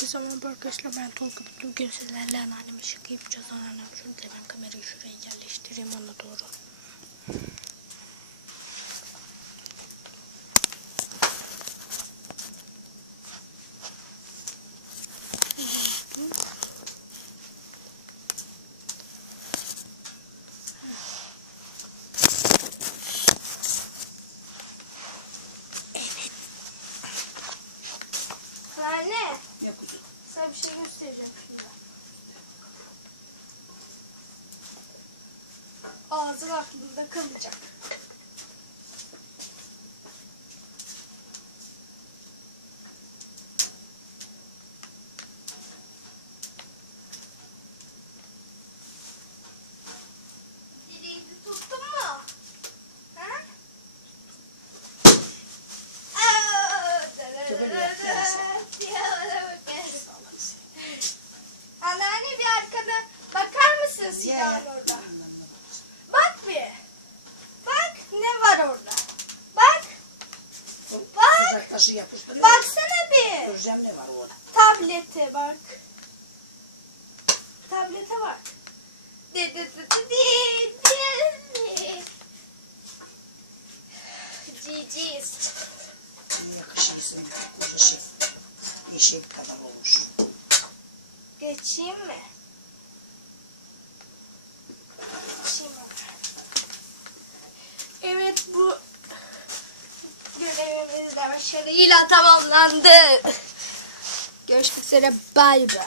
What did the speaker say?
Herkese merhaba arkadaşlar, ben Tolga. Bugün sizlerle anneanneme şaka yapacağız. Anneannem şurada, ben kamerayı şuraya yerleştireyim ona doğru. Anne, sana bir şey göstereceğim şurada. Ağzın aklında kalacak. Direği tuttun mu? Ha? Anneanne, bir arkana bakar mısın silahın orada? Bak bir. Bak ne var orada. Bak. Bak. Baksana bir. Göreceğim ne var orada. Tablete bak. Tablete bak. Ciciz. Yakışırsın. Koca şey. Eşek kadar olmuş. Geçeyim mi? Geçeyim ama. Evet, bu görevimiz de başarıyla tamamlandı. Görüşmek üzere. Bay bay.